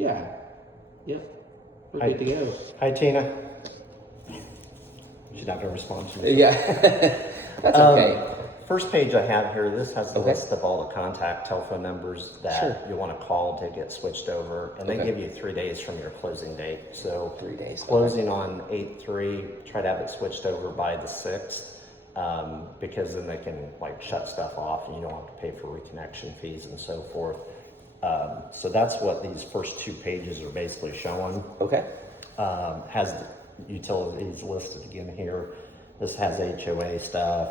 Yeah. Yep. We're good to go. Hi, Tina. She's not going to respond to me. Yeah. That's okay. First page I have here, this has the list of all the contact telephone numbers that you want to call to get switched over. And they give you 3 days from your closing date. So 3 days. Closing on 8/3, try to have it switched over by the 6th. Because then they can like shut stuff off and you don't have to pay for reconnection fees and so forth. So that's what these first 2 pages are basically showing. Okay. Has utilities listed again here. This has HOA stuff,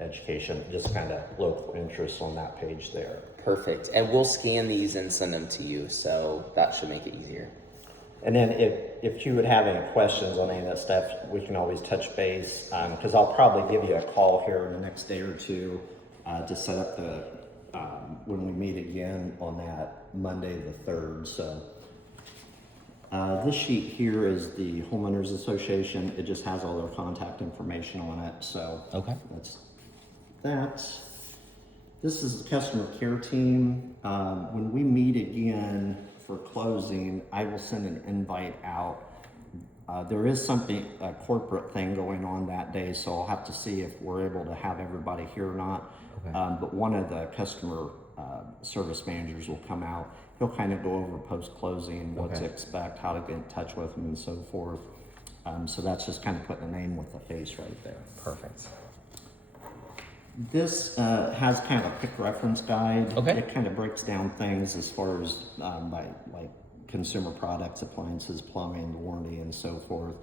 education, just kind of local interests on that page there. Perfect. And we'll scan these and send them to you, so that should make it easier. And then if you would have any questions on any of that stuff, we can always touch base, because I'll probably give you a call here in the next day or two to set up the when we meet again on that Monday the 3rd. So this sheet here is the Homeowners Association. It just has all their contact information on it. So that's that. This is the customer care team. When we meet again for closing, I will send an invite out. There is a corporate thing going on that day, so I'll have to see if we're able to have everybody here or not. But one of the customer service managers will come out. He'll kind of go over post-closing, what to expect, how to get in touch with them and so forth. So that's just kind of putting a name with a face right there. Perfect. This has kind of a quick reference guide. Okay. It kind of breaks down things as far as by like consumer products, appliances, plumbing, warranty, and so forth.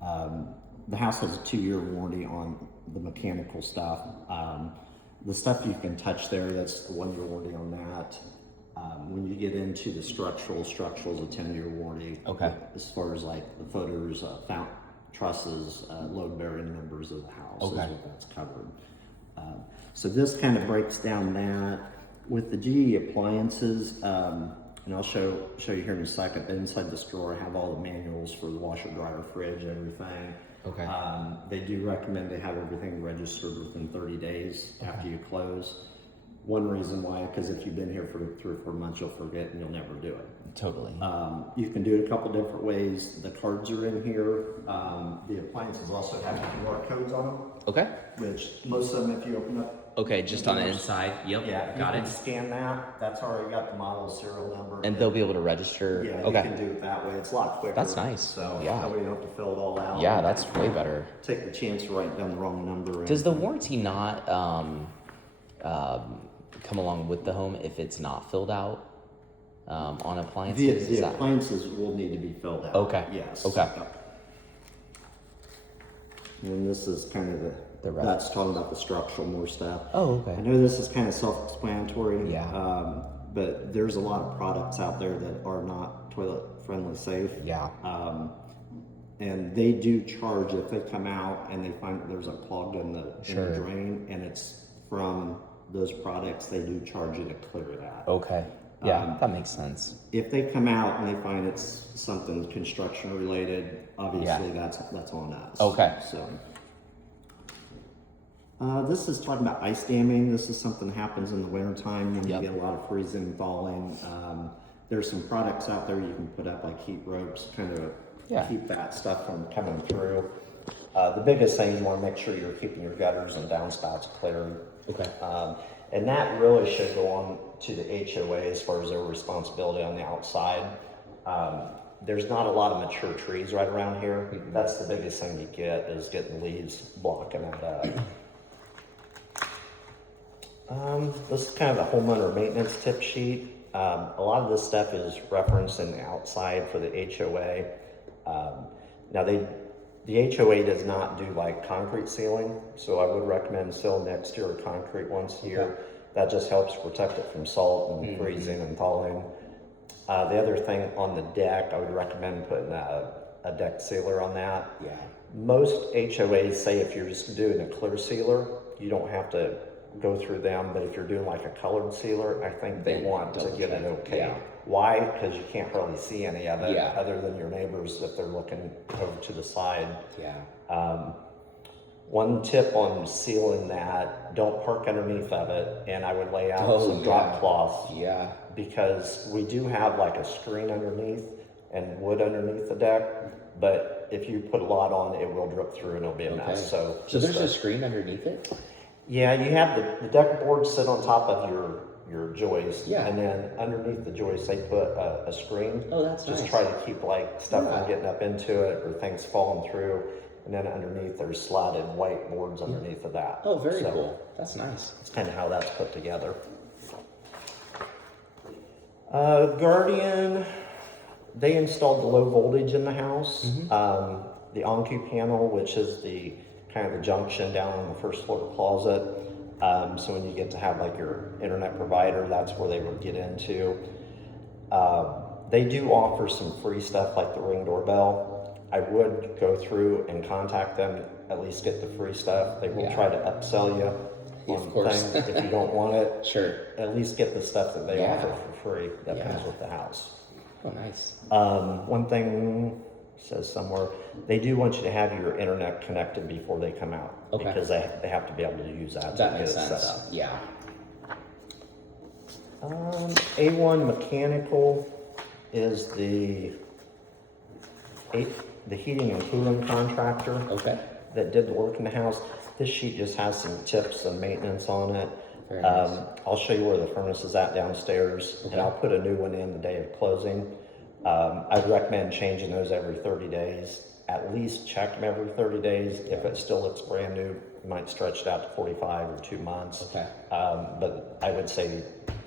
The house has a 2-year warranty on the mechanical stuff. The stuff you can touch there, that's a 1-year warranty on that. When you get into the structural's a 10-year warranty. As far as like the footers, trusses, load-bearing members of the house, is what that's covered. So this kind of breaks down that. With the GE appliances, and I'll show you here in a second, but inside this drawer I have all the manuals for the washer, dryer, fridge, everything. They do recommend to have everything registered within 30 days after you close. One reason why, because if you've been here for 3 or 4 months, you'll forget and you'll never do it. Totally. You can do it a couple different ways. The cards are in here. The appliances also have QR codes on them. Which most of them, if you open up. Just on the inside. Yep. Yeah, got you it. can scan that. That's already got the model serial number. And they'll be able to register. Yeah, you can do it that way. It's a lot quicker. That's nice. So yeah, that way you don't have to fill it all out. Yeah, that's way better. Take the chance of writing down the wrong number. Does the warranty not come along with the home if it's not filled out on appliances? The appliances will need to be filled out. Yes. And this is kind of that's talking about the structural more stuff. I know this is kind of self-explanatory. But there's a lot of products out there that are not toilet friendly safe. And they do charge if they come out and they find that there's a plug in the drain and it's from those products, they do charge you to clear that. That makes sense. If they come out and they find it's something construction related, obviously that's on us. So this is talking about ice damming. This is something that happens in the wintertime when you get a lot of freezing and thawing. There's some products out there you can put up like heat ropes, kind of keep that stuff from coming through. The biggest thing, you want to make sure you're keeping your gutters and downspouts clear. And that really should go on to the HOA as far as their responsibility on the outside. There's not a lot of mature trees right around here. That's the biggest thing you get, is getting leaves blocking that up. This is kind of the homeowner maintenance tip sheet. A lot of this stuff is referenced in the outside for the HOA. Now the HOA does not do like concrete sealing, so I would recommend sealing the exterior concrete once a year. That just helps protect it from salt and freezing and thawing. The other thing on the deck, I would recommend putting a deck sealer on that. Most HOAs say if you're just doing a clear sealer, you don't have to go through them, but if you're doing like a colored sealer, I think they want to get it okay. Why? Because you can't hardly see any of it other than your neighbors if they're looking over to the side. One tip on sealing that, don't park underneath of it, and I would lay out some drop cloths because we do have like a screen underneath and wood underneath the deck, but if you put a lot on, it will drip through and it'll be a Okay. mess. So there's a screen underneath it? yeah, you have the deck boards sit on top of your joist, Yeah. and then underneath the joist they put a screen. Oh, that's just nice. try to keep like stuff Yeah. from getting up into it or things falling through. And then underneath there's slotted white boards underneath of that. Oh, very So cool. That's nice. That's kind of how that's put together. Guardian, they installed the low voltage in the house. The OnQ panel, which is the kind of the junction down on the first floor closet. So when you get to have like your internet provider, that's where they would get into. They do offer some free stuff like the Ring doorbell. I would go through and contact them, at least get the free stuff. They will try to upsell you on things if you don't want it. Sure. At least get the stuff that they Yeah. offer for free that Yeah. comes with the house. Oh, nice. One thing says somewhere, they do want you to have your internet connected before they come out. Okay. Because they have to be able to use that That to get makes it sense. set up. Yeah. A1 Mechanical is the heating and cooling contractor Okay. that did the work in the house. This sheet just has some tips and maintenance on it. Very nice. I'll show you where the furnace is at downstairs, Okay. and I'll put a new one in the day of closing. I'd recommend changing those every 30 days. At least check them every 30 days. If it still looks brand new, you might stretch it out to 45 or 2 months. Okay. But I would say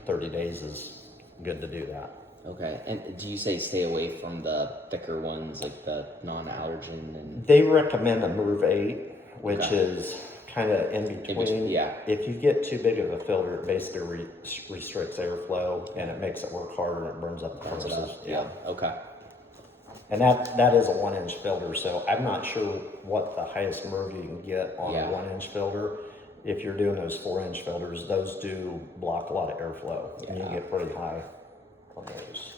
30 days is good to do that. Okay. And do you say stay away from the thicker ones, like the non-allergen and? They recommend a Move 8, which Okay. is kind of in between. Yeah. If you get too big of a filter, it basically restricts airflow and it makes it work harder and it burns up the furnaces. Yeah. Okay. And that is a 1-inch filter, so I'm not sure what the highest MERV you can get on Yeah. a 1-inch filter. If you're doing those 4-inch filters, those do block a lot of airflow, and you can Yeah. get pretty high on those.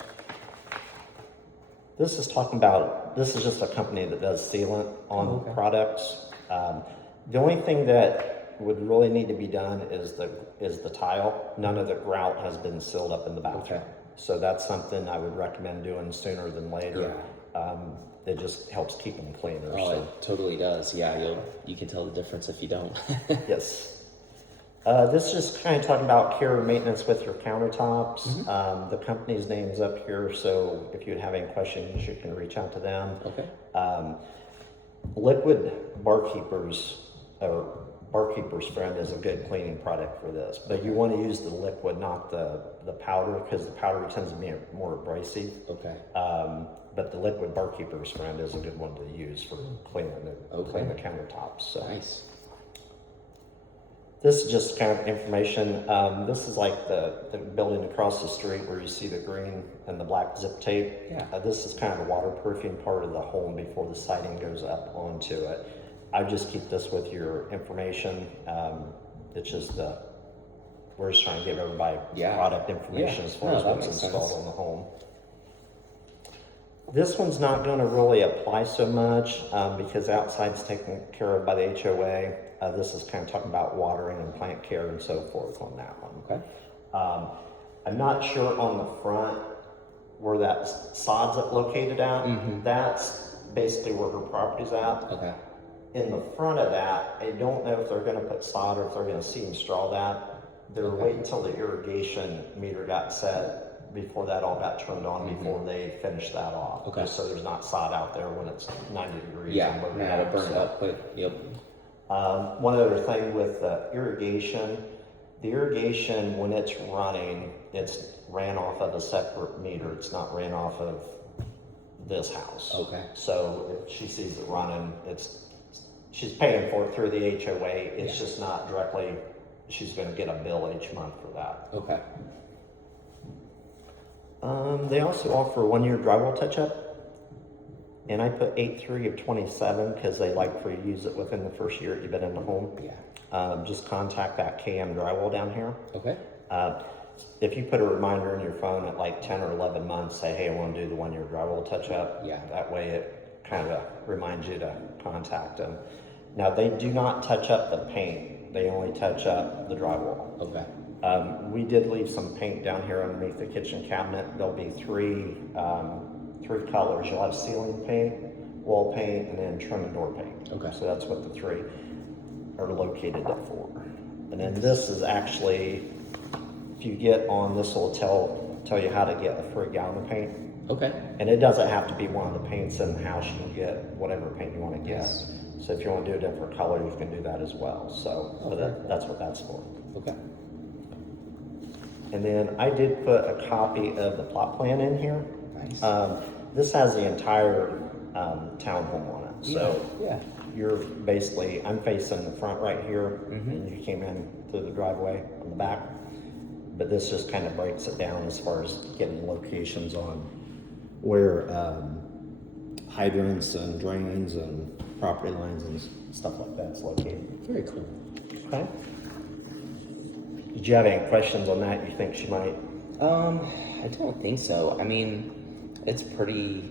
This is talking about, this is just a company that does sealant on products. The only thing that would really need to be done is the tile. None of the grout has been sealed up in the bathroom. Okay. So that's something I would recommend doing sooner than later. It just helps keep them cleaner. Oh, So. it totally does. Yeah, you can tell the difference if you don't. Yes. This is just kind of talking about care and maintenance with your countertops. The company's name's up here, so if you have any questions, you can reach out to them. Okay. Liquid Barkeeper's Friend is a good cleaning product for this, but you want to use the liquid, not the powder, because the powder tends to be more abrasive. Okay. But the liquid Barkeeper's Friend is a good one to use for cleaning the countertops. So. Nice. This is just kind of information. This is like the building across the street where you see the green and the black zip tape. Yeah. This is kind of the waterproofing part of the home before the siding goes up onto it. I just keep this with your information. It's just we're just trying to give everybody product information as far as what's installed on the home. This one's not going to really apply so much because outside's taken care of by the HOA. This is kind of talking about watering and plant care and so forth on that one. Okay. I'm not sure on the front where that sod's located at. That's basically where her property's at. Okay. In the front of that, I don't know if they're going to put sod or if they're going to seed and straw that. They're waiting until the irrigation meter got set before that all got turned on before they finished that off. Okay. Just so there's not sod out there when it's 90 degrees. Yeah. and Now to burn it up quick. Yep. One other thing with irrigation, the irrigation when it's running, it's ran off of a separate meter. It's not ran off of this house. Okay. So if she sees it running, she's paying for it through the HOA. It's just not directly, she's going to get a bill each month for that. Okay. They also offer 1-year drywall touch-up. And I put 8/3 of 27 because they like for you to use it within the first year you've been in the home. Yeah. Just contact that KM Drywall down here. Okay. If you put a reminder in your phone at like 10 or 11 months, say, hey, I want to do the 1-year drywall touch-up. Yeah. That way it kind of reminds you to contact them. Now, they do not touch up the paint. They only touch up the drywall. Okay. We did leave some paint down here underneath the kitchen cabinet. There'll be three colors. You'll have ceiling paint, wall paint, and then trim and door paint. Okay. So that's what the three are located at for. And then this is actually, if you get on, this will tell you how to get a free gallon of paint. Okay. And it doesn't have to be one of the paints in the house. You can get whatever paint you want to get. Yes. So if you want to do a different color, you can do that as well. So but that's what that's for. Okay. And then I did put a copy of the plot plan in here. Nice. This has the entire townhome on it. So yeah. you're basically, I'm facing the front right here, Mm-hmm. and you came in through the driveway on the back. But this just kind of breaks it down as far as getting locations on where hydrants and drains and property lines and stuff like that's located. Very cool. Okay. Did you have any questions on that? You think she might? I don't think so. I mean, it's pretty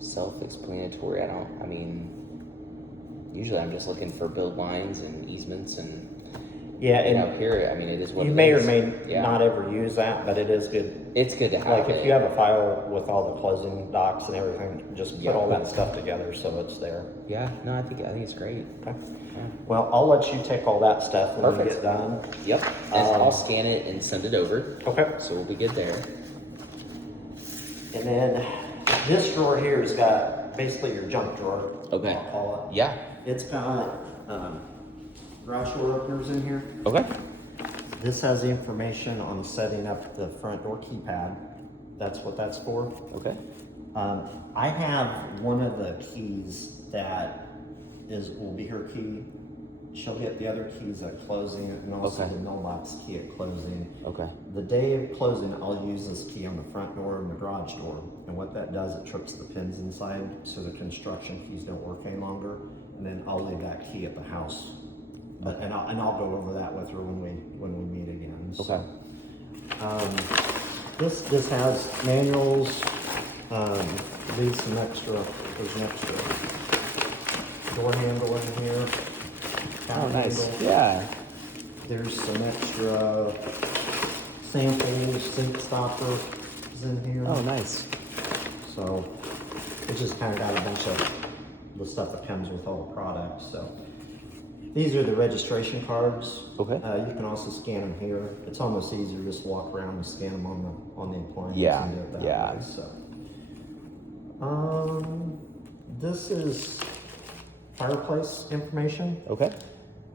self-explanatory. Usually I'm just looking for build lines and easements and Yeah, and here, I mean, it is what you it may or is. may Yeah. not ever use that, but it is good. It's good to have Like it. if you have a file with all the closing docs and everything, just Yeah. put all that stuff together so it's there. Yeah, no, I think it's great. Okay. Yeah. Well, I'll let you take all that stuff when we Perfect. get done. Yep. And I'll scan it and send it over. Okay. So we'll be good there. And then this drawer here has got basically your junk drawer. Okay. I'll call it. Yeah. It's got garage door openers in here. Okay. This has the information on setting up the front door keypad. That's what that's for. Okay. I have one of the keys that will be her key. She'll get the other keys at closing and also Okay. the mailbox key at closing. Okay. The day of closing, I'll use this key on the front door and the garage door. And what that does, it trips the pins inside so the construction keys don't work any longer. And then I'll leave that key at the house. But and I'll go over that with her when we meet again. So, Okay. this has manuals. Leaves some extra. There's an extra door handle in here. Oh, nice. Handle. Yeah. There's some extra samples, sink stoppers in here. Oh, nice. So it just kind of got a bunch of the stuff that comes with all the products. So these are the registration cards. Okay. You can also scan them here. It's almost easier to just walk around and scan them on the appliance. Yeah, And do it that yeah. way, so. This is fireplace information. Okay.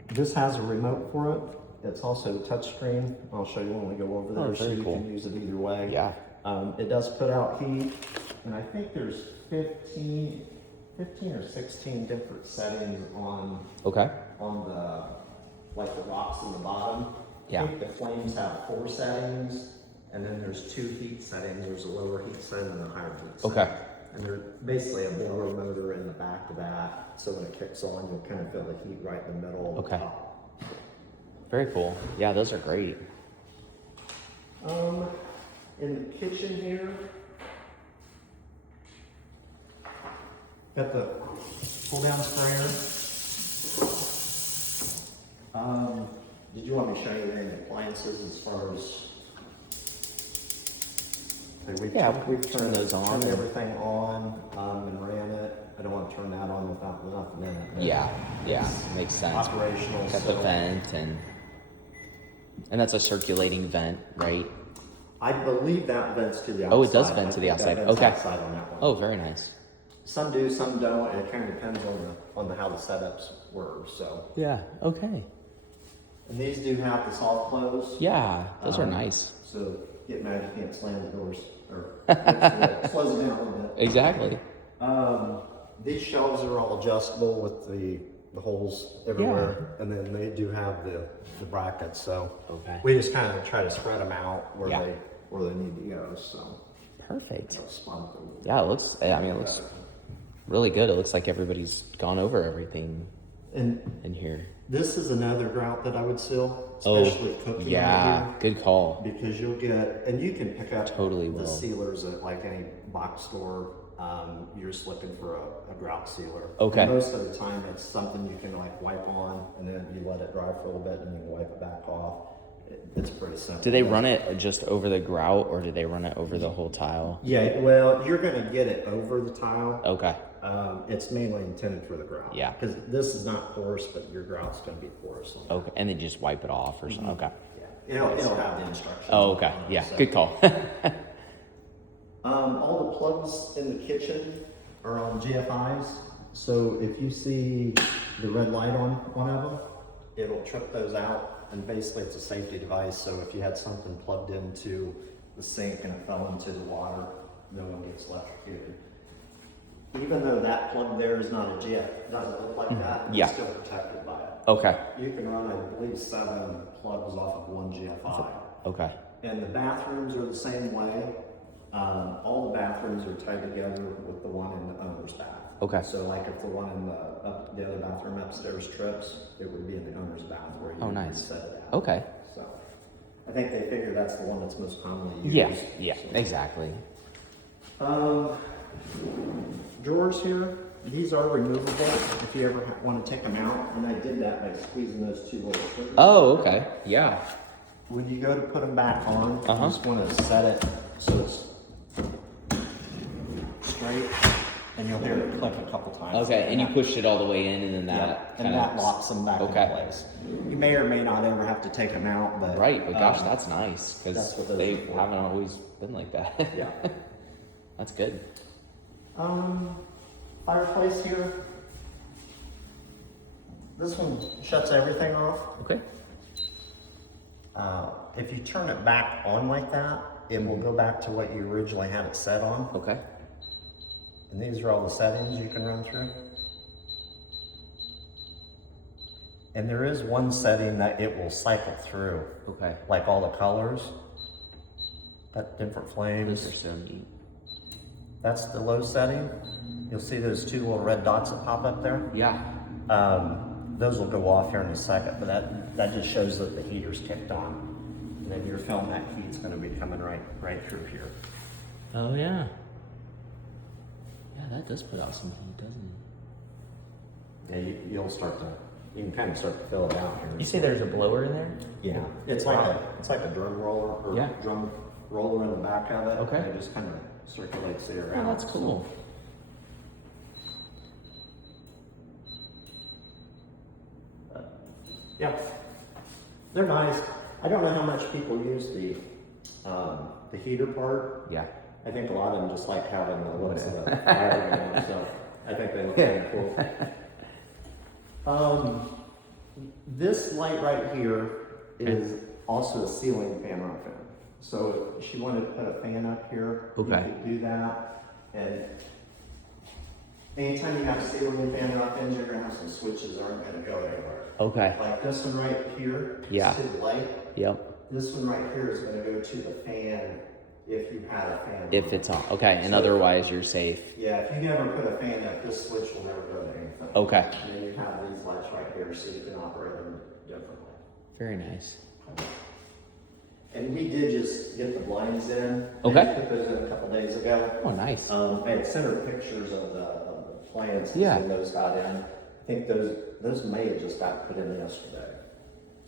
This has a remote for it. It's also touchscreen. I'll show you when we go over there, Oh, so very you cool. can use it either way. Yeah. It does put out heat, and I think there's 15 or 16 different settings on Okay. the like the rocks in the bottom. Yeah. I think the flames have 4 settings, and then there's 2 heat settings. There's a lower heat setting and a higher heat setting. Okay. And there's basically a blower motor in the back of that, so when it kicks on, you'll kind of feel the heat right in the middle of the Okay. top. Very cool. Yeah, those are great. In the kitchen here, got the pull down sprayer. Did you want me to show you any appliances as far as? We've turned those on. Turned everything on and ran it. I don't want to turn that on without nothing in it. Yeah. Yeah. Makes sense. Operational. Got so the vent and that's a circulating vent, right? I believe that vents to the outside. Oh, it does vent I to the think that outside. vents Okay. outside on that one. Oh, very nice. Some do, some don't. It kind of depends on how the setups were. So, Yeah. Okay. and these do have the soft close. Yeah, those are nice. So get mad you can't slam the doors or close it down a little bit. Exactly. These shelves are all adjustable with the holes everywhere, and then they do have the brackets. So Okay. we just kind of try to spread them out where Yeah. they need to go. So Perfect. spot them. Yeah, it looks really good. It looks like everybody's gone over everything And in here. this is another grout that I would seal, Oh, especially cooking yeah. over Good call. here, because you'll get, and you can pick up Totally the will. sealers at like any box store. You're just looking for a grout sealer. Okay. And most of the time, it's something you can like wipe on, and then you let it dry for a little bit, and you can wipe it back off. It's pretty simple. Do they run it just over the grout, or do they run it over the whole tile? Yeah, well, you're going to get it over the tile. Okay. It's mainly intended for the grout. Yeah. Because this is not porous, but your grout's going to be porous. Okay, and then just wipe it off or something. Okay. Yeah. It'll have the instructions. Oh, okay. on it, Yeah, so. good call. All the plugs in the kitchen are on GFIs. So if you see the red light on one of them, it'll trip those out. And basically it's a safety device. So if you had something plugged into the sink and it fell into the water, no one gets electrocuted. Even though that plug there is not a GF, doesn't look like that, Yeah. it's still protected by it. Okay. You can run, I believe, 7 plugs off of one GFI. Okay. And the bathrooms are the same way. All the bathrooms are tied together with the one in the owner's bath. Okay. So like if the one in the other bathroom upstairs trips, it would be in the owner's bath where you Oh, nice. set it out. Okay. So I think they figure that's the one that's most commonly used. Yeah, So, exactly. drawers here, these are removable if you ever want to take them out. And I did that by squeezing those 2 little triggers. Oh, okay. Yeah. When you go to put them back on, you just want to set it so it's straight, and you'll hear it click a couple times. Okay, and you pushed it all the way in, and then that and that locks them back in Okay. place. You may or may not ever have to take them out, but Right, but gosh, that's nice, that's because what those they are for. haven't always been like that. yeah. That's good. Fireplace here. This one shuts everything off. Okay. If you turn it back on like that, it will go back to what you originally had it set on. Okay. And these are all the settings you can run through. And there is one setting that it will cycle through, Okay. like all the colors, that different Those flames. are so neat. That's the low setting. You'll see those 2 little red dots that pop up there. Yeah. Those will go off here in a second, but that just shows that the heater's kicked on. And then your film, that heat's going to be coming right through here. Oh yeah. Yeah, that does put out some heat, doesn't it? Yeah, you can kind of start to fill it out here. You say there's a blower in there? Yeah, it's like a drum roller or Yeah. drum roller in the back of it. Okay. And it just kind of circulates it around. Oh, that's cool. Yeah, they're nice. I don't know how much people use the heater part. Yeah. I think a lot of them just like having the looks of the fire, so I think they look kind of cool. This light right here is also a ceiling fan on fan. So if she wanted to put a fan up here, Okay. you could do that. And anytime you have a ceiling fan on fans, you're gonna have some switches that aren't gonna go anywhere. Okay. Like this one right here, Yeah. to the light. Yep. This one right here is gonna go to the fan if you had a fan. If on. it's on. Okay, and So- otherwise you're safe. Yeah, if you never put a fan up, this switch will never go to anything. Okay. And then you have these lights right here so you can operate them differently. Very nice. And we did just get the blinds in. Okay. I just put those in a couple days ago. Oh, nice. I had sent her pictures of the plans Yeah. and those got in. I think those may have just got put in yesterday.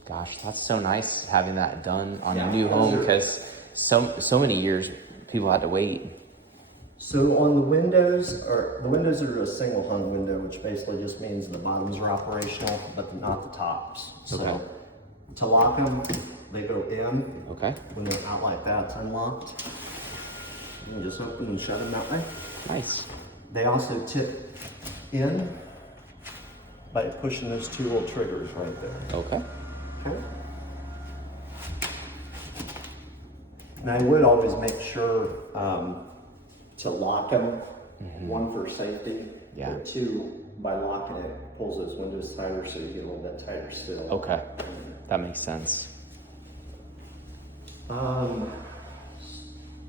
Gosh, that's so nice having that done on Yeah, a new those home, are- because so many years people had to wait. So on the windows are a single hung window, which basically just means the bottoms are operational, but not the tops. Okay. So to lock them, they go in. Okay. When they're out like that, it's unlocked. You can just open and shut them that way. Nice. They also tip in by pushing those 2 little triggers right there. Okay. Okay. And I would always make sure to lock them, one for safety, Yeah. but 2, by locking it, pulls those windows tighter so you get a little bit tighter still. Okay. That makes sense.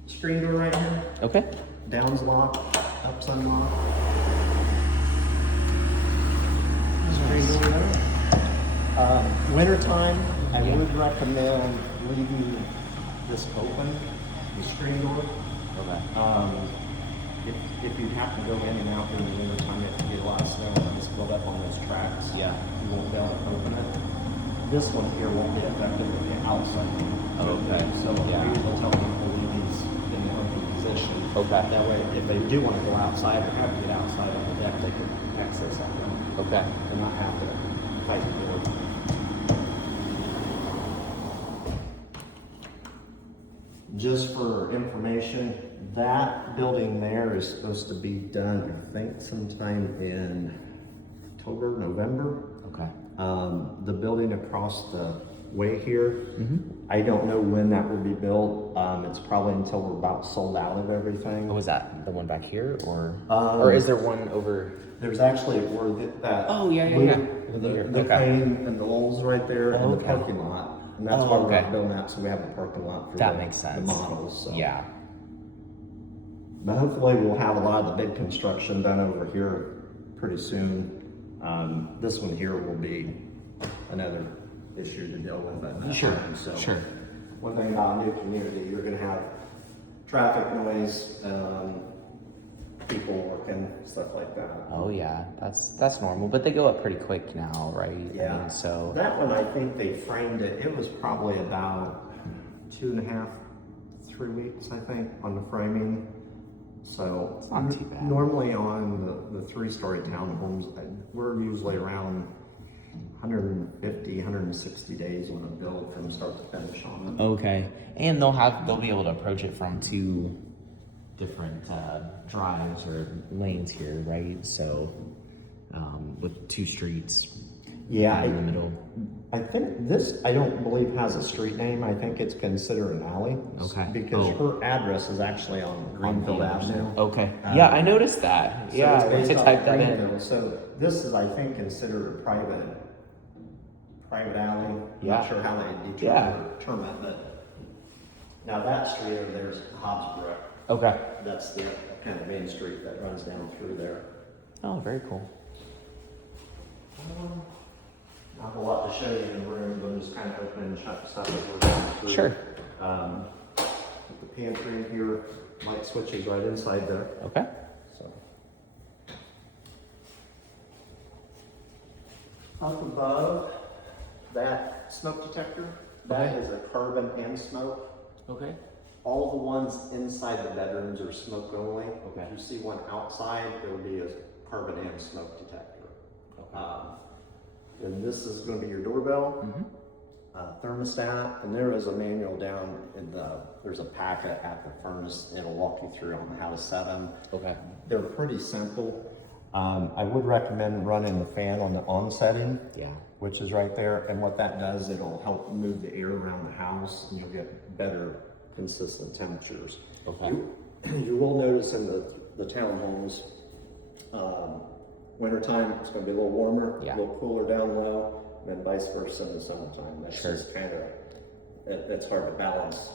Screen door right here, Okay. down's locked, up's unlocked. Screen door there. Wintertime, I would recommend leaving this open, the screen door. Okay. If you have to go in and out during the winter time, if you get a lot of snow and it's built up on those tracks, Yeah. you won't be able to open it. this one here won't be affected with the outside. Okay. So Yeah. we will tell people to leave these in the open position. Okay. That way, if they do want to go outside or have to get outside on the deck, they can access that way Okay. and not have to fight the door. Just for information, that building there is supposed to be done, I think, sometime in October, November. Okay. The building across the way here, I don't know when that will be built. It's probably until we're about sold out of everything. Oh, was that the one back here, or is there one over? There's actually where that. Oh, yeah. The Okay. crane and the Lowell's right there, and the Okay. parking lot. And that's Oh, why we're okay. not building that, so we have the parking lot for That makes sense. the models. So. Yeah. But hopefully we'll have a lot of the big construction done over here pretty soon. This one here will be another issue to deal with at that Sure. time. So Sure. one thing about a new community, you're gonna have traffic noise, people working, stuff like that. Oh yeah, that's normal. But they go up pretty quick now, right? Yeah. I mean, so That one, I think they framed it, it was probably about 2.5, 3 weeks, I think, on the framing. So It's not too bad. Normally on the 3-story townhomes, we're usually around 150, 160 days on a build from start to finish on it. okay, and they'll be able to approach it from 2 different drives or lanes here, right? So with 2 streets, Yeah, in the middle. I think this, I don't believe has a street name. I think it's considered an alley. Okay. Because her address is actually on Greenfield Avenue. Okay. Yeah, I noticed that. So Yeah, it's I went based to off type that in. Greenfield. So this is, I think, considered a private alley. I'm Yeah. not sure how they Yeah. term it, but now that street over there is Hobbsbrook. Okay. That's the kind of main street that runs down through there. Oh, very cool. Not a lot to show you in the room, but I'm just kind of opening and shutting stuff as we're going through. Sure. The pantry in here, light switches right inside there. Okay. So. Up above, that smoke detector, that is a carbon and smoke. Okay. All the ones inside the bedrooms are smoke only. Okay. If you see one outside, there will be a carbon and smoke detector. Okay. And this is going to be your doorbell, thermostat, and there is a manual down in there's a packet at the furnace. It'll walk you through on how to set them. Okay. They're pretty simple. I would recommend running the fan on the on setting, Yeah. which is right there. And what that does, it'll help move the air around the house and you'll get better consistent temperatures. Okay. You will notice in the townhomes, wintertime, it's going to be a little warmer, Yeah. a little cooler down low, and then vice versa in the summertime. That's Sure. just kind of, it's hard to balance.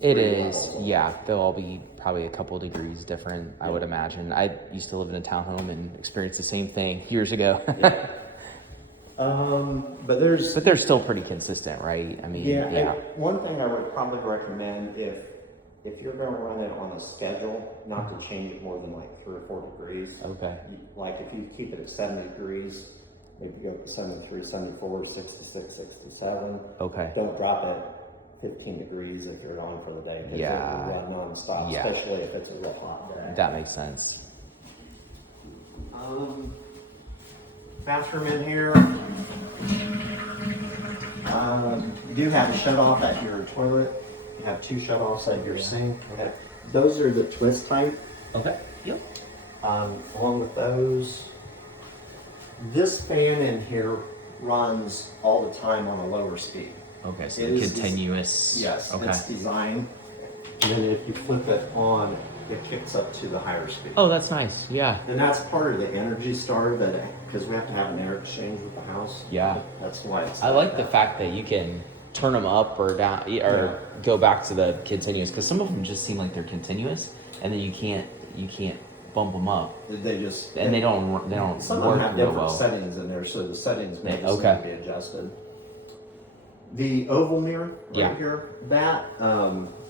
It three is, levels. yeah. They'll all be probably a couple degrees different, I would imagine. I used to live in a townhome and experienced the same thing years ago. But there's, But they're still pretty consistent, right? I mean, yeah. one thing I would probably recommend if you're going to run it on a schedule, not to change it more than like 3 or 4 degrees. Okay. Like if you keep it at 70 degrees, maybe go to 73, 74, 66, 67. Okay. Don't drop it 15 degrees if you're on for the day. 'Cause Yeah. It will run nonstop, Yeah. especially if it's a real hot day. That makes sense. Bathroom in here. You do have a shut off at your toilet. You have 2 shut offs at your sink. Okay. Those are the twist type. Okay. Yep. Along with those, this fan in here runs all the time on a lower speed. Okay, so It the is continuous. Yes, Okay. it's designed. And then if you flip it on, it kicks up to the higher speed. Oh, that's nice. Yeah. And that's part of the Energy Star because we have to have an air exchange with the house. Yeah. That's why it's. I like the fact that you can turn them up or down or go back to the continuous, because some of them just seem like they're continuous and then you can't bump them up They just. and they don't Some of them work have real different well. settings in there, so the settings may Yeah, just okay. need to be adjusted. The oval mirror Yeah. right here, that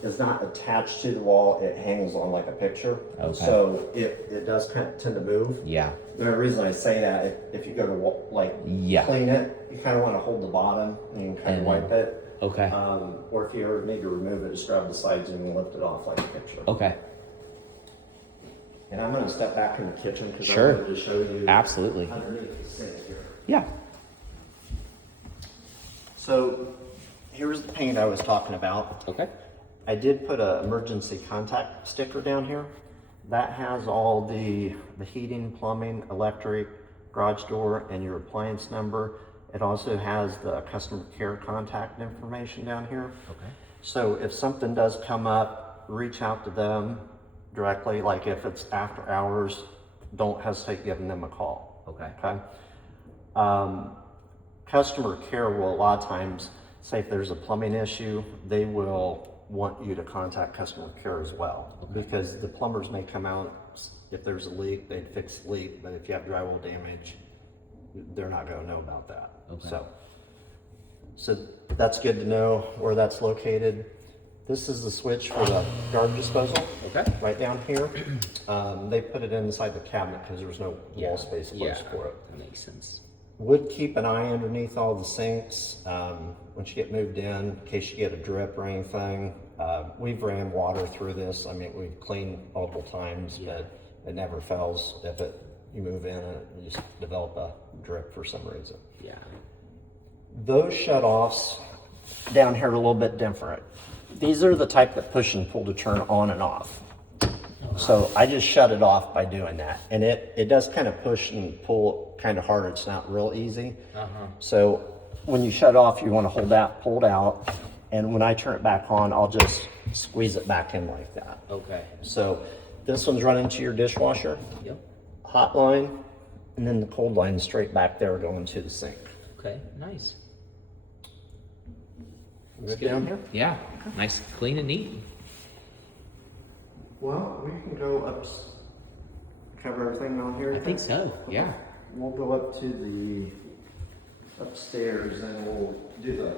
is not attached to the wall. It hangs on like a picture. Okay. So it does kind of tend to move. Yeah. The reason I say that, if you go to Yeah. clean it, you kind of want to hold the bottom and you can kind of wipe it. Okay. Or if you ever need to remove it, just grab the sides and lift it off like a picture. Okay. And I'm going to step back in the kitchen because Sure. I wanted to show you Absolutely. underneath the sink here. Yeah. So here's the paint I was talking about. Okay. I did put an emergency contact sticker down here. That has all the heating, plumbing, electric, garage door, and your appliance number. It also has the customer care contact information down here. Okay. So if something does come up, reach out to them directly. Like if it's after hours, don't hesitate giving them a call. Okay. Okay. Customer care will a lot of times say if there's a plumbing issue, they will want you to contact customer care as well. Okay. Because the plumbers may come out, if there's a leak, they'd fix the leak, but if you have drywall damage, they're not going to know about that. Okay. So that's good to know where that's located. This is the switch for the garbage disposal. Okay. Right down here. They put it inside the cabinet because there's no wall space close for it. That makes sense. Would keep an eye underneath all the sinks once you get moved in case you get a drip or anything. We've ran water through this. I mean, we've cleaned multiple times, but it never fails. If you move in and you just develop a drip for some reason. Yeah. Those shut-offs down here are a little bit different. These are the type that push and pull to turn on and off. So I just shut it off by doing that. And it does kind of push and pull kind of hard. It's not real easy. So when you shut off, you want to hold that pulled out. And when I turn it back on, I'll just squeeze it back in like that. Okay. So this one's running to your dishwasher, Yep. hot line, and then the cold line straight back there going to the sink. Okay. Nice. Good down here? Yeah. Nice, clean and neat. Well, we can go up, cover everything on here. I think so. Yeah. We'll go up to the upstairs and we'll do the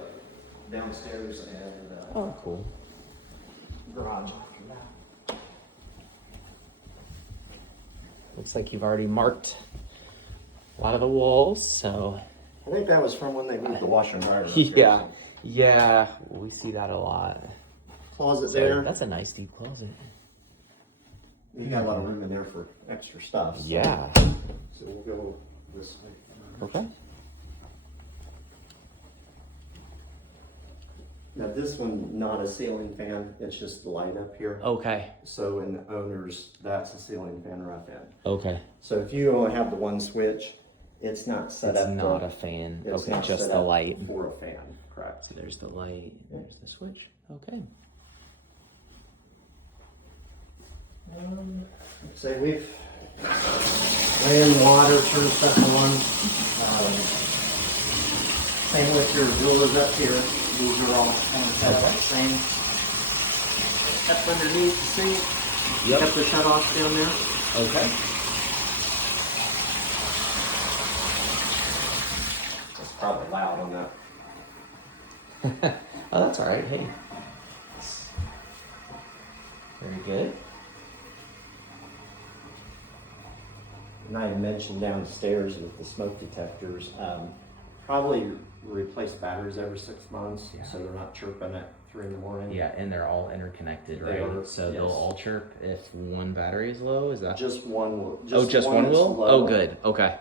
downstairs and Oh, cool. garage after that. Looks like you've already marked a lot of the walls, so. I think that was from when they moved the washer and dryer. Yeah. Yeah. We see that a lot. Closet So there. that's a nice deep closet. You got a lot of room in there for extra stuff. So, Yeah. So we'll go this way. Okay. Now this one, not a ceiling fan, it's just the light up here. Okay. So in the owners, that's a ceiling fan right there. Okay. So if you only have the one switch, it's not set It's up. not a fan. It's Okay, not just set the up light. for a fan, correct? So there's the light, there's the switch. Okay. So we've ran water, turned stuff on. Same with your rulers up here. These are all kind of set up the same. Up underneath the sink. Yep. Got the shut off down there. Okay. It's probably loud on that. Oh, that's all right. Hey. Very good. And I had mentioned downstairs with the smoke detectors, probably replace batteries every 6 months, Yeah. so they're not chirping at 3 in the morning. Yeah, and they're all interconnected, They right? are, So they'll yes. all chirp if one battery is low. Is that? Just one will. Just one that's will? low. Oh, good. Okay.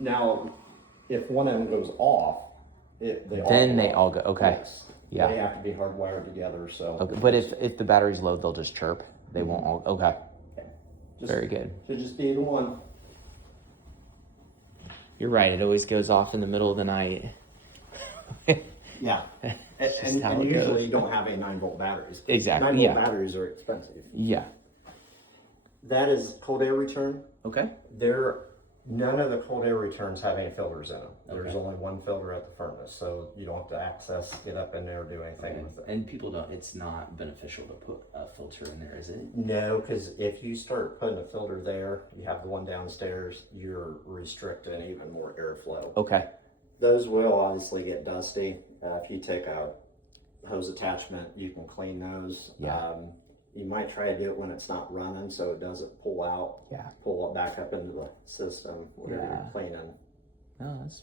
Now, if one of them goes off, they Then all they all go. Okay. Yes. Yeah. They have to be hardwired together, so. Okay. But if the battery's low, they'll just chirp. They won't all. Okay. Just, Very good. Should just be the one. You're right. It always goes off in the middle of the night. Yeah. just And how it usually goes. you don't have any 9-volt batteries. Exactly, 9-volt yeah. batteries are expensive. Yeah. That is cold air return. Okay. None of the cold air returns have any filters in them. There's Okay. only one filter at the furnace, so you don't have to access, get up in there, do anything with it. And people don't. It's not beneficial to put a filter in there, is it? No, because if you start putting a filter there, you have the one downstairs, you're restricting even more airflow. Okay. Those will obviously get dusty. If you take a hose attachment, you can clean those. Yeah. You might try to do it when it's not running so it doesn't pull out. Yeah. Pull it back up into the system where Yeah. you're cleaning. Oh, that's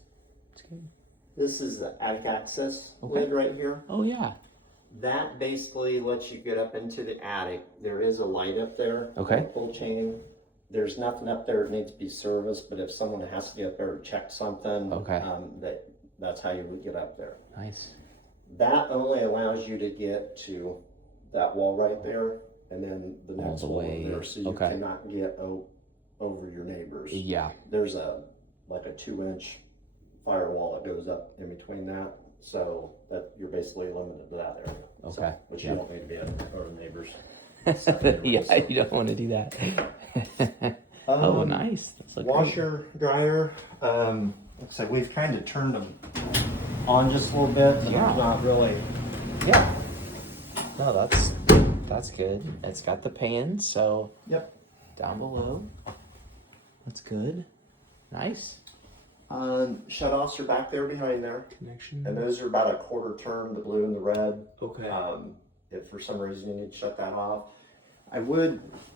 good. This is the attic access Okay. lid right here. Oh, yeah. That basically lets you get up into the attic. There is a light up there. Okay. A pull chain. There's nothing up there that needs to be serviced, but if someone has to get up there to check something, Okay. That's how you would get up there. Nice. That only allows you to get to that wall right there, and then the All next the wall way. there, so you Okay. cannot get over your neighbors. Yeah. There's a 2-inch firewall that goes up in between that, so that you're basically limited to that area. Okay. So, but you Yep. don't need to be over the neighbors. Yeah, you don't want to do that. Oh, nice. That's like Washer, dryer. Looks like we've kind of turned them on just a little bit, but Yeah. there's not really. Yeah. No, that's good. It's got the pan, so Yep. down below. That's good. Nice. Shut-offs are back there behind there. Connection. And those are about a quarter turn, the blue and the red. Okay. If for some reason you need to shut that off.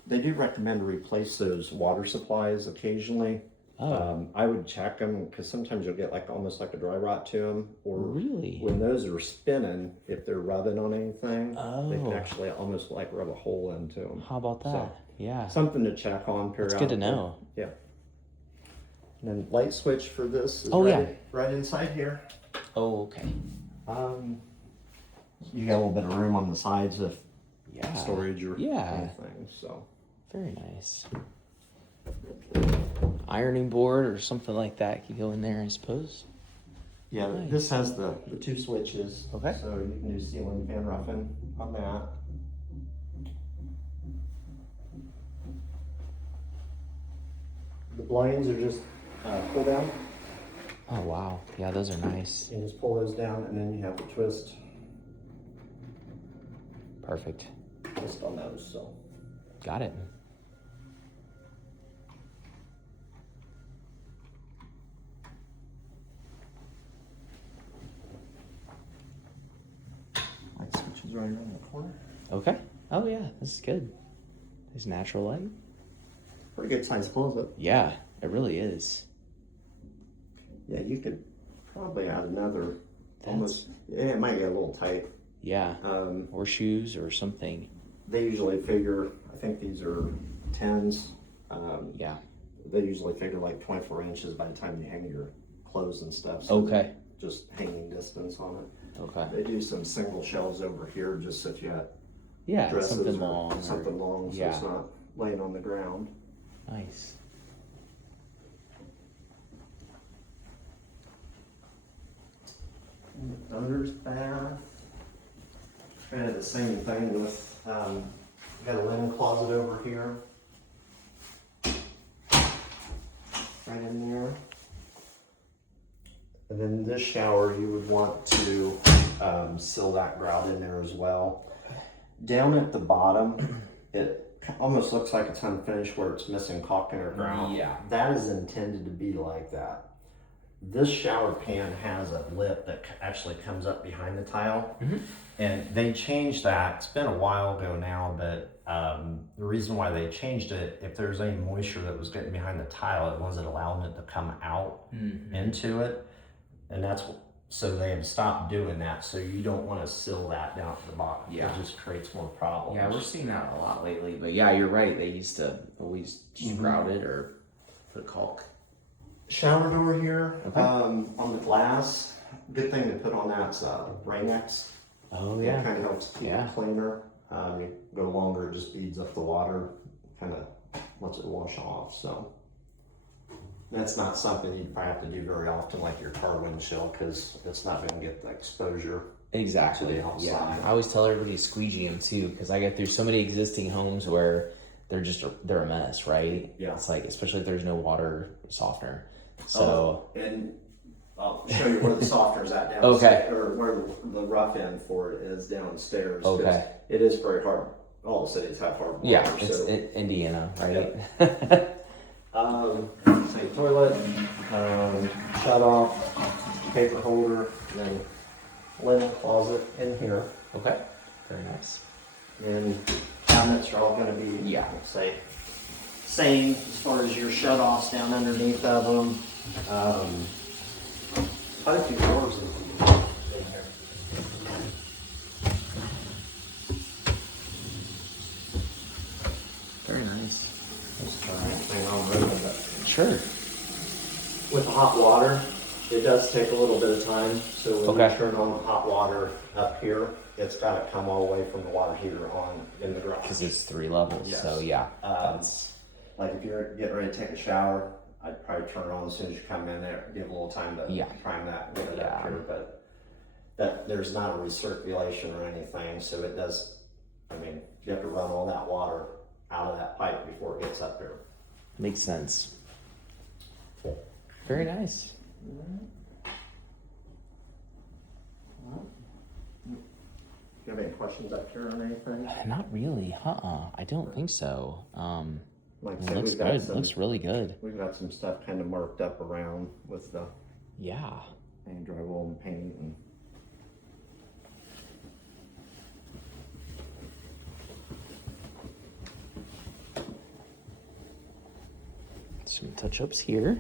They do recommend to replace those water supplies occasionally. Oh. I would check them because sometimes you'll get almost like a dry rot to them. Or Really? when those are spinning, if they're rubbing on anything, they can Oh. actually almost rub a hole into them. How about that? So, Yeah. something to check on That's periodically. good to know. Yeah. And then light switch for this is Oh, yeah. right inside here. Oh, okay. You got a little bit of room on the sides if Yeah. storage or Yeah. anything. So Very nice. Ironing board or something like that could go in there, I suppose. yeah, Nice. this has the 2 switches. Okay. So you can do ceiling fan roughing on that. The blinds are just pull down. Oh, wow. Yeah, those are nice. You just pull those down, and then you have the twist Perfect. on those. So Got it. light switches right around the corner. Okay. Oh, yeah. This is good. There's natural light. Pretty good size closet. Yeah, it really is. Yeah, you could probably add another. That's- Yeah, it might get a little tight. Yeah. Um, Or shoes or something. They usually figure, I think these are 10s. Yeah. They usually figure 24 inches by the time you hang your clothes and stuff. So Okay. just hanging distance on it. Okay. They do some single shelves over here just so if you have Yeah, dresses something or long. or- something long so yeah. it's not laying on the ground. Nice. Owner's bath. Kind of the same thing with, got a linen closet over here. Right in there. And then this shower, you would want to seal that grout in there as well. Down at the bottom, it almost looks like it's unfinished where it's missing caulking or grout. Yeah. That is intended to be like that. This shower pan has a lip that actually comes up behind the tile. Mhm. And they changed that. It's been a while ago now, but the reason why they changed it, if there's any moisture that was getting behind the tile, it wasn't allowing it to come out into it. And so they have stopped doing that. So you don't want to seal that down at the bottom. Yeah. It just creates more problems. Yeah, we're seeing that a lot lately. But yeah, you're right. They used to always just grout it or put caulk. Shower door here, Okay. on the glass. Good thing to put on that's Rain-X. Oh, It yeah. kind of helps keep Yeah. it cleaner. You go longer, it just beads up the water, kind of lets it wash off. So that's not something you probably have to do very often, like your car windshield, because it's not going to get the exposure. Exactly. To the outside. Yeah. I always tell everybody to squeegee them too, because I get through so many existing homes where they're a mess, right? Yeah. It's like, especially if there's no water softener. So And I'll show you where the softener's at downstairs, Okay. or where the rough end for it is downstairs. 'cause Okay. It is very hard. All the cities have hard water. yeah, it's so. Indiana, right? Same toilet, shut off, paper holder, and then linen closet in here. Okay. Very nice. And cabinets are all gonna be, let's say, same as far as your shut-offs down underneath of them. Quite a few doors in here. Very nice. Let's try anything on moving, but Sure. with the hot water, it does take a little bit of time. So when Okay. you turn on the hot water up here, it's got to come all the way from the water heater on in the garage. Because it's 3 levels, Yes. so yeah. Like if you're getting ready to take a shower, I'd probably turn it on as soon as you come in there, give a little time to prime that and get it up here. But that there's not a recirculation or anything, so it does. I mean, you have to run all that water out of that pipe before it gets up here. Makes sense. Very nice. Do you have any questions up here on anything? Not really, I don't think so. Like I It said, looks we've got good. some, Looks really good. we've got some stuff kind of marked up around with the Yeah. paint, drywall, and paint, and Some touch-ups here.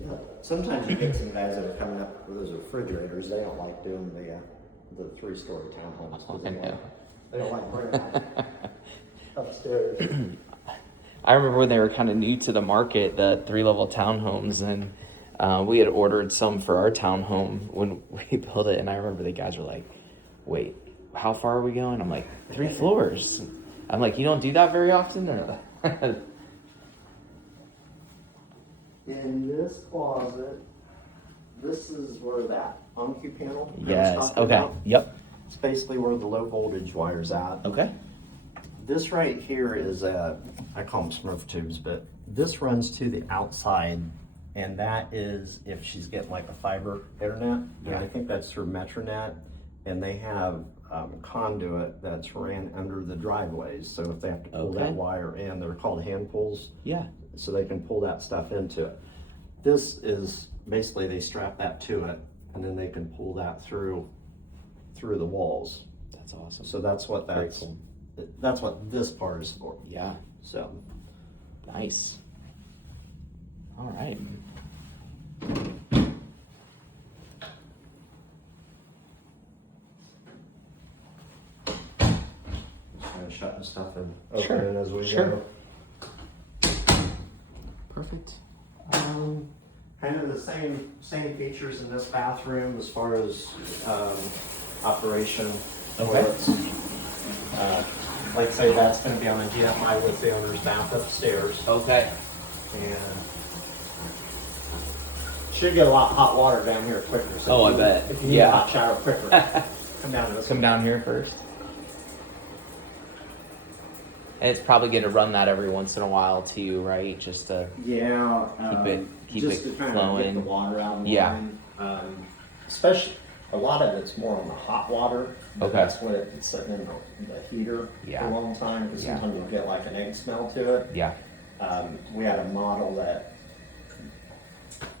yeah. Sometimes you get some guys that are coming up with those refrigerators. They don't like doing the 3-story townhomes because they don't like bringing that upstairs. I remember when they were kind of new to the market, the 3-level townhomes, and we had ordered some for our townhome when we built it. And I remember the guys were like, "Wait, how far are we going?" I'm like, 3 floors. I'm like, "You don't do that very often?" Or In this closet, this is where that OnQ panel. I was yes. talking Okay. about. Yep. It's basically where the low voltage wire's at. Okay. This right here is I call them Smurf tubes, but this runs to the outside, and that is if she's getting like a fiber internet. And I think that's through Metronet, and they have conduit that's ran under the driveways. So if they have to pull that wire in, they're called hand pulls. Yeah. So they can pull that stuff into it. This is basically they strap that to it, and then they can pull that through the walls. That's awesome. So that's what Very cool. that's what this part is for. Yeah. So Nice. All right. just kind of shutting stuff and opening as we Sure. go. Perfect. Kind of the same features in this bathroom as far as operation. Okay. toilets. Like I say, that's going to be on a GFI with the owner's bath upstairs, Okay. and should get a lot of hot water down here quicker. So Oh, if I you- bet. If you need a hot shower quicker, come down to this. Come down here first. And it's probably good to run that every once in a while too, right? Just to Yeah, keep just it to kind flowing. of get the water out. Of Yeah. line. Especially a lot of it's more on the hot water. But Okay. That's when it's sitting in the heater Yeah. for a long time, because Yeah. sometimes you'll get like an egg smell to it. yeah. We had a model that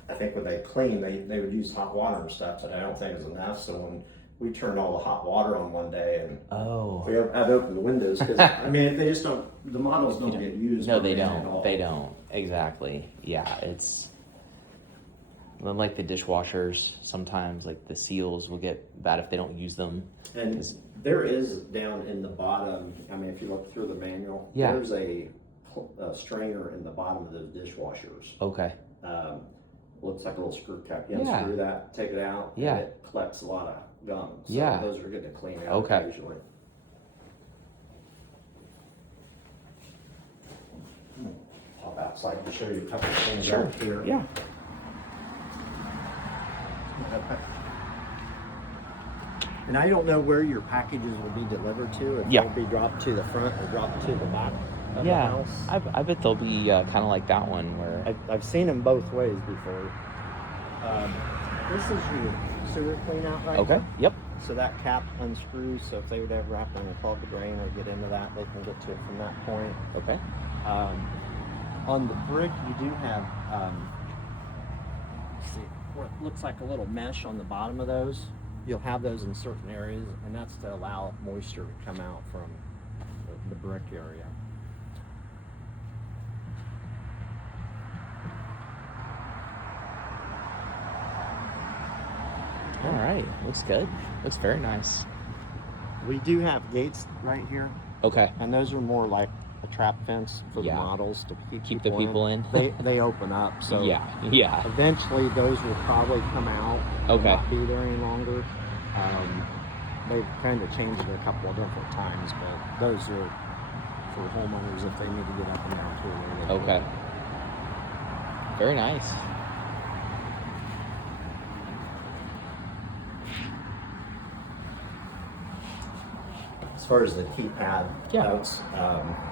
I think when they clean, they would use hot water and stuff, but I don't think it was enough. So when we turned all the hot water on one day, and Oh. we had opened the windows because I mean they just don't. The models don't get used. No, they very at don't. all. They don't. Exactly. Yeah, it's like the dishwashers. Sometimes, like the seals will get bad if they don't use them. And there is down in the bottom. I mean, if you look through the manual, Yeah. there's a strainer in the bottom of those dishwashers. Okay. Looks like a little screw cap. You Yeah. unscrew that, take it out, Yeah. and it collects a lot of gum. So Yeah. those are good to clean out Okay. occasionally. Pop outside to show you a couple of things out here. Yeah. And I don't know where your packages will be delivered to. If Yeah. they'll be dropped to the front or dropped to the back of the Yeah. house. I bet they'll be kind of like that one where. I've seen them both ways before. This is your sewer clean out right Okay. here. Yep. So that cap unscrews, so if they would ever happen to clog the drain or get into that, they can get to it from that point. Okay. On the brick, you do have, let's see, what looks like a little mesh on the bottom of those. You'll have those in certain areas, and that's to allow moisture to come out from the brick area. All right, looks good. Looks very nice. We do have gates right here, Okay. and those are more like a trap fence for Yeah. the models to keep the people in. They open up, so Yeah. Yeah. eventually those will probably come out. Okay. And not be there any longer. They've kind of changed it a couple of different times, but those are for homeowners if they need to get up and down too. Okay. Very nice. As far as the keypad, Yeah. that's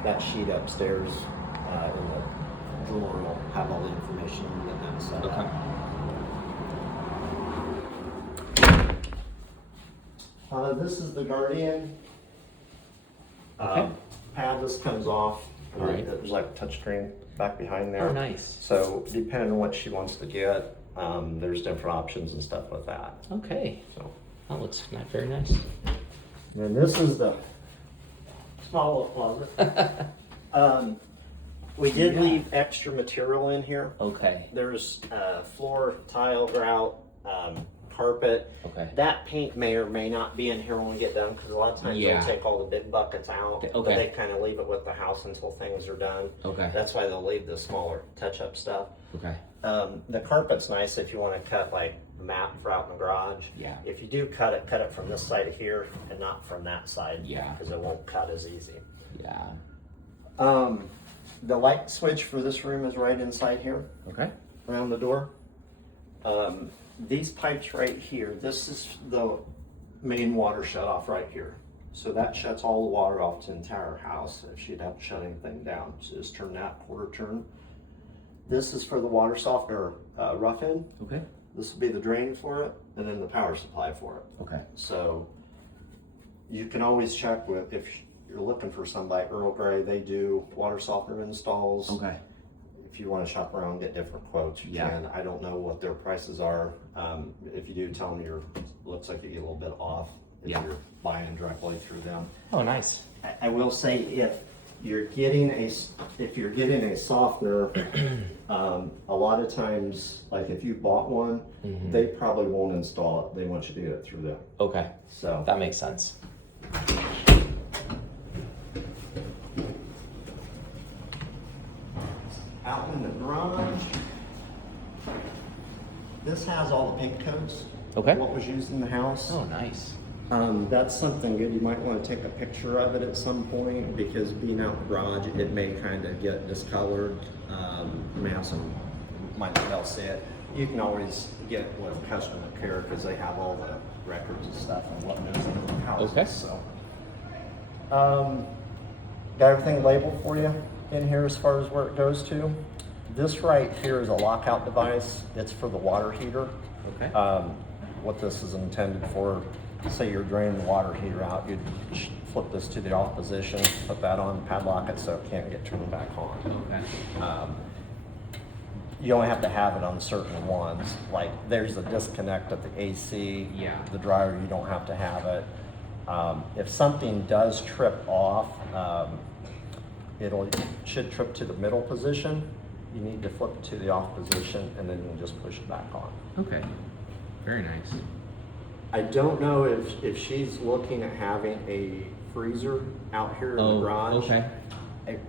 that sheet upstairs in the drawer will have all the information on it now. So Okay. this is the Guardian. Okay. Pad just comes off. All right. There's like a touchscreen back behind there. Oh, nice. So depending on what she wants to get, there's different options and stuff with that. Okay. So. That looks very nice. And this is the small little closet. We did leave extra material in here. Okay. There's floor, tile, grout, carpet. Okay. That paint may or may not be in here when we get done, because a lot of times Yeah. they'll take all the big buckets out. Okay. But they kind of leave it with the house until things are done. Okay. That's why they'll leave the smaller touch-up stuff. Okay. The carpet's nice if you want to cut like a mat for out in the garage. Yeah. If you do cut it from this side of here and not from that side. Yeah. Because it won't cut as easy. Yeah. The light switch for this room is right inside here, Okay. around the door. These pipes right here, this is the main water shut off right here. So that shuts all the water off to the entire house if she'd have to shut anything down. So just turn that quarter turn. This is for the water softener rough end. Okay. This will be the drain for it, and then the power supply for it. Okay. So you can always check with, if you're looking for somebody, Earl Grey, they do water softener installs. Okay. If you want to shop around and get different quotes, you Yeah. can. I don't know what their prices are. If you do, tell them looks like you get a little bit off if Yeah. you're buying directly through them. Oh, nice. I will say, if you're getting a softener, a lot of times, like if you bought one, they probably won't install it. They want you to get it through them. Okay. So That makes sense. out in the garage, this has all the paint codes. Okay. What was used in the house. Oh, nice. That's something good. You might want to take a picture of it at some point, because being out in the garage, it may kind of get discolored. May have some, might not be able to see it. You can always get with customer care, because they have all the records and stuff and what goes into the houses. Okay. So, got everything labeled for you in here as far as where it goes to. This right here is a lockout device. It's for the water heater. Okay. What this is intended for, say you're draining the water heater out, you'd flip this to the off position, put that on, padlock it so it can't get turned back on. Okay. You only have to have it on certain ones. Like there's a disconnect at the AC. Yeah. The dryer, you don't have to have it. If something does trip off, should trip to the middle position. You need to flip it to the off position, and then you just push it back on. Okay. Very nice. I don't know if she's looking at having a freezer out here in the garage. Okay.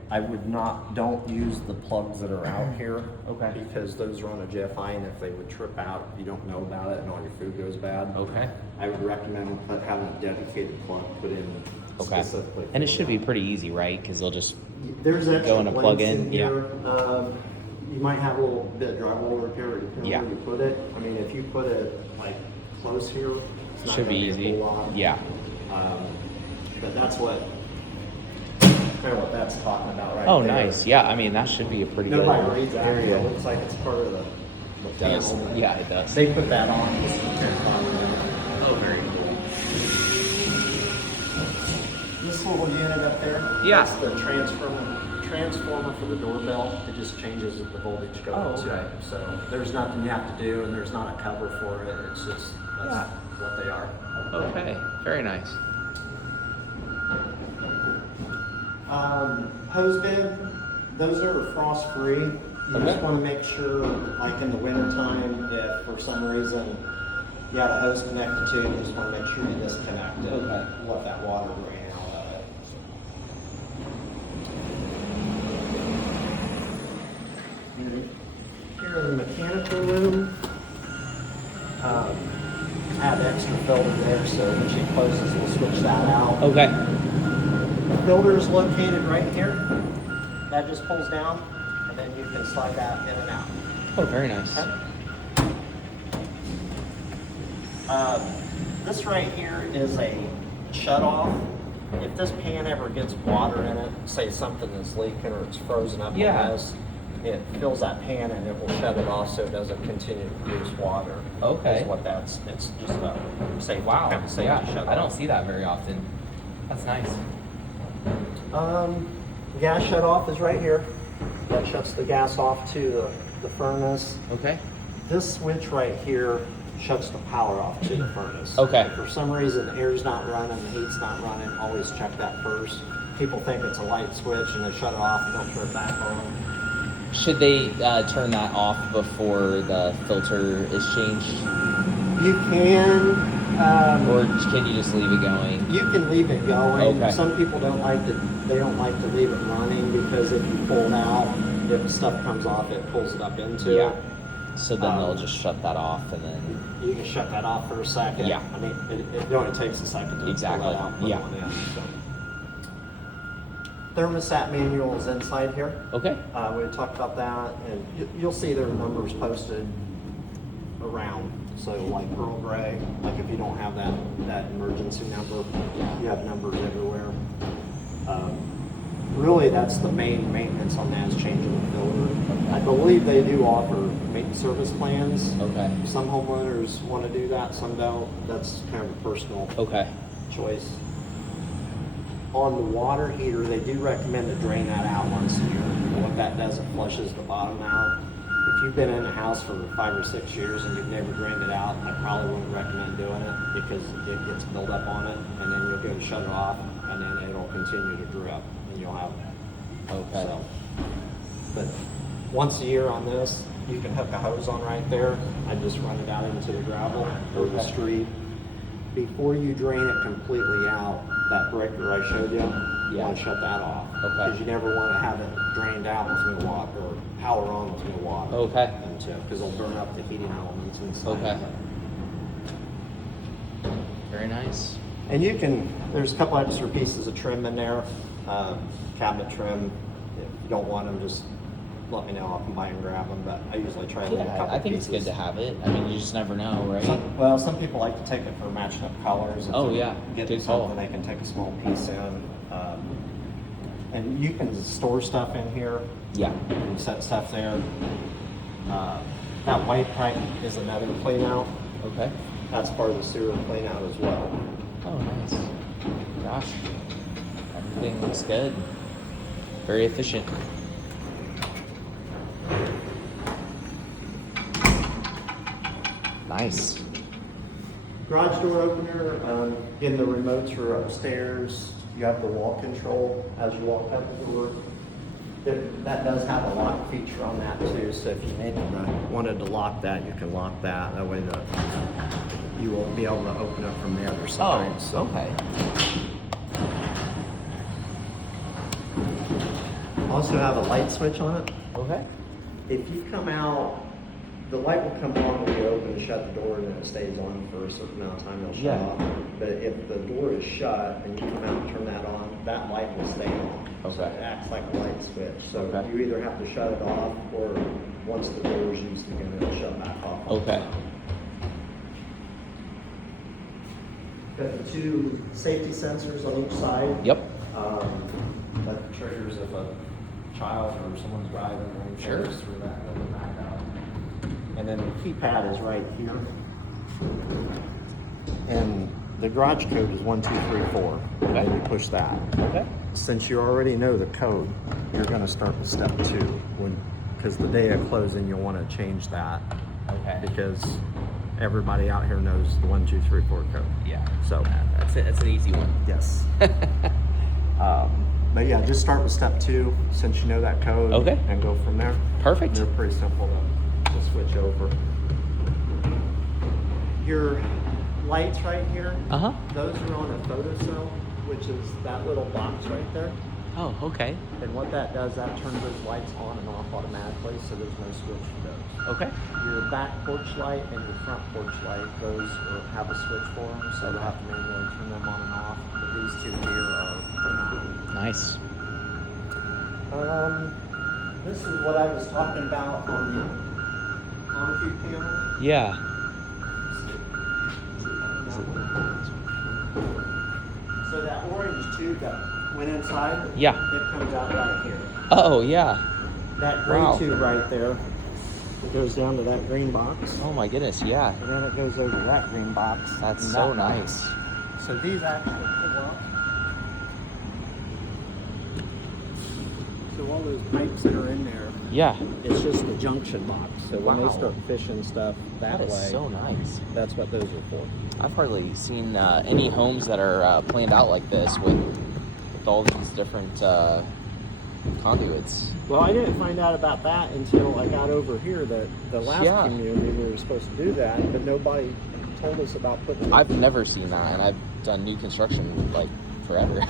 I would don't use the plugs that are out here. Okay. Because those are on a GFI, and if they would trip out, you don't know about it and all your food goes bad. Okay. I would recommend having a dedicated plug put in specifically. And it should be pretty easy, right? Because they'll just There's extra go in a plug blanks in. here. You might have a little bit of drywall repair depending on where you put it. I mean, if you put it like close here, it's not Should be gonna easy. a whole lot. Yeah. But that's kind of what that's talking about right Oh, there. nice. Yeah. I mean, that should be a pretty good Nobody reads that. area. It looks like it's part of the It does. panel. Yeah, it does. They put that on just to kind of talk about it. Oh, very cool. This little unit up there, Yeah. that's the transformer for the doorbell. It just changes the voltage going to. okay. So there's nothing you have to do, and there's not a cover for it. It's just that's what they are. Okay, very nice. Hose bib, those are frost free. You Okay. just want to make sure, like in the wintertime, if for some reason you had a hose connected to it, you just want to make sure you disconnect it. Okay. Let that water drain out of it. Here in the mechanical room, I have extra filter there, so when she closes, we'll switch that out. Okay. The filter is located right here. That just pulls down, and then you can slide that in and out. Oh, very nice. Okay. This right here is a shut-off. If this pan ever gets water in it, say something is leaking or it's frozen up Yeah. on this, it fills that pan and it will shut it off so it doesn't continue to produce water. Okay. Is what that's. It's just a safety, Wow. kind of safety Yeah, shut-off. I don't see that very often. That's nice. Gas shut-off is right here. That shuts the gas off to the furnace. Okay. This switch right here shuts the power off to the furnace. Okay. If for some reason the air's not running, the heat's not running, always check that first. People think it's a light switch and they shut it off and don't turn it back on. Should they turn that off before the filter is changed? You can, Or can you just leave it going? you can leave it going. Okay. Some people don't like to leave it running because if you pull it out, if stuff comes off, it pulls it up into Yeah. it. So then they'll just shut that off and then. You can shut that off for a second. Yeah. I mean, it only takes a second to Exactly. pull that out and put Yeah. one in. So. Thermostat manual is inside here. Okay. We talked about that, and you'll see there are numbers posted around. So like Earl Grey, like if you don't have that emergency number, you have numbers everywhere. Really, that's the main maintenance on that is changing the filter. I believe they do offer maintenance service plans. Okay. Some homeowners want to do that, some don't. That's kind of a personal Okay. choice. On the water heater, they do recommend to drain that out once a year. What that does, it flushes the bottom out. If you've been in the house for 5 or 6 years and you've never drained it out, I probably wouldn't recommend doing it because it gets built up on it, and then you'll go to shut it off, and then it'll continue to drip, and you'll have. Okay. So, but once a year on this, you can hook a hose on right there. I just run it out into the gravel or the Okay. street. Before you drain it completely out, that breaker I showed you, you Yeah. want to shut that off. Okay. Because you never want to have it drained out with no water, or power on with no water. Okay. Because it'll burn up the heating elements inside. Okay. Very nice. And you can, there's a couple extra pieces of trim in there, cabinet trim. If you don't want them, just let me know. I can buy and grab them, but I usually try to leave a Yeah, couple I think pieces. it's good to have it. I mean, you just never know, right? Some people like to take it for matching up colors. If Oh, they're yeah. getting Good call. something, they can take a small piece in. And you can store stuff in here. Yeah. And set stuff there. That white pipe is another clean out. Okay. That's part of the sewer clean out as well. Oh, nice. Gosh. Everything looks good. Very efficient. Nice. Garage door opener, again, the remotes are upstairs. You have the wall control as you walk out the door. That does have a lock feature on that too, so if you wanted to lock that, you can lock that. That way you will be able to open up from the other side. Oh, So. okay. Also have a light switch on it. Okay. If you come out, the light will come on when you open and shut the door, and then it stays on for a certain amount of time. It'll shut Yeah. off. But if the door is shut and you come out and turn that on, that light will stay on. So Okay. it acts like a light switch. So Okay. you either have to shut it off, or once the door is used again, it'll shut back off. Okay. Got the two safety sensors on each side. Yep. That triggers if a child or someone's driving or anything Sure. goes through that, it'll back out. And then the keypad is right here. And the garage code is 1, 2, 3, 4. Okay. And you push that. Okay. Since you already know the code, you're going to start with step 2 because the day of closing you'll want to change that. Okay. Because everybody out here knows the 1, 2, 3, 4 code. Yeah. So That's it. That's an easy one. yes. But yeah, just start with step 2 since you know that code. Okay. And go from there. Perfect. They're pretty simple to switch over. Your lights right here, Uh-huh. those are on a photocell, which is that little box right there. Oh, okay. And what that does, that turns those lights on and off automatically, so there's no switch for those. Okay. Your back porch light and your front porch light, those have a switch for them, so you'll have to manually turn them on and off. But these two here are. Nice. This is what I was talking about on the concrete panel. Yeah. So that orange tube that went inside, Yeah. it comes out right here. Oh, yeah. That green Wow. tube right there, it goes down to that green box, Oh my goodness. Yeah. and then it goes over that green box. That's and so that box. nice. So these actually pull up. So all those pipes that are in there, Yeah. it's just the junction box. So when Wow. they start fishing stuff that That is way, so nice. that's what those are for. I've hardly seen any homes that are planned out like this with all these different conduits. Well, I didn't find out about that until I got over here. That the last Yeah. community we were supposed to do that, but nobody told us about putting. I've never seen that, and I've done new construction like forever.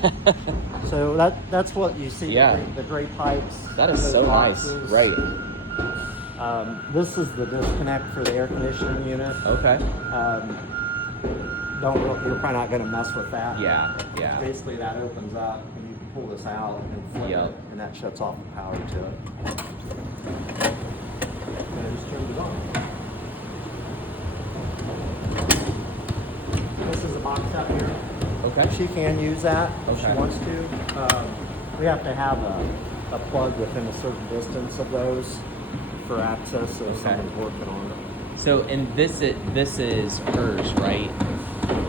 So that's what you see. Yeah. The gray pipes. That is those so nice. boxes. Right. This is the disconnect for the air conditioning unit. Okay. You're probably not going to mess with that. Yeah. Yeah. Basically, that opens up, and you can pull this out and flip Yep. it, and that shuts off the power to it. And it just turns it on. This is a box out here. Okay. She can use that if she Okay. wants to. We have to have a plug within a certain distance of those for access, so if Okay. someone's working on it. So, and this is hers, right?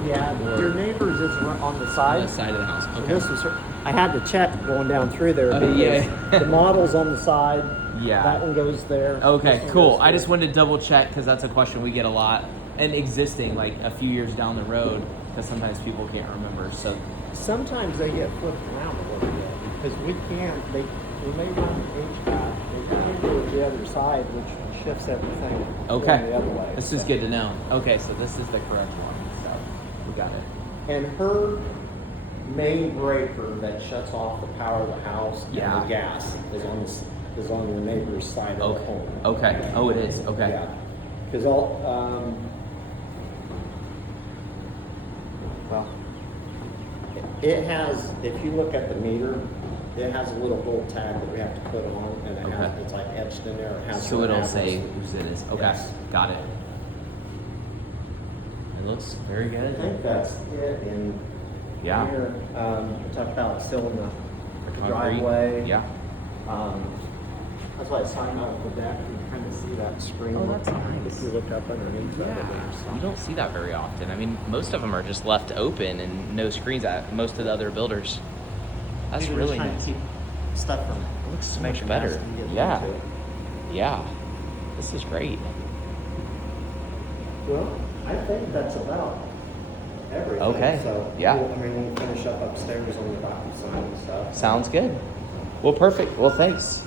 Yeah, Or- your neighbor's is on the On side. the side of the house. So Okay. this was her. I had to check going down through there Oh, because yeah. the model's on the side. Yeah. That one goes there. Okay, This one cool. goes I just there. wanted to double check because that's a question we get a lot, and existing like a few years down the road because sometimes people can't remember. So, Sometimes they get flipped around a little bit because we can't. We may run HVAC. They can't do it the other side, which shifts everything okay, going the other way. this is good to know. Okay, so this is the correct one. So we got it. And her main breaker that shuts off the power of the house Yeah. and the gas is on your neighbor's side of the Okay. home. Okay. Oh, it is. Okay. Yeah, because all well, it has. If you look at the meter, it has a little gold tag that we have to put on, and it has, Okay. it's like etched in there. It has So her it'll address. say whose it is. Okay, Yes. got it. It looks very I good. think that's it. In Yeah. here, we talked about sealing the Concrete. driveway. Yeah. That's why it's talking about the deck. You can kind of see that screen. Oh, that's nice. If you look up underneath that. You don't see that very often. I mean, most of them are just left open and no screens at most of the other builders. That's People really just trying nice. to keep stuff from It looks so much much better. gas and get Yeah. into it. Yeah. This is great. Well, I think that's about everything. Okay. So Yeah. we'll finish up upstairs on the dock side and stuff. Sounds good. Well, perfect. Well, thanks.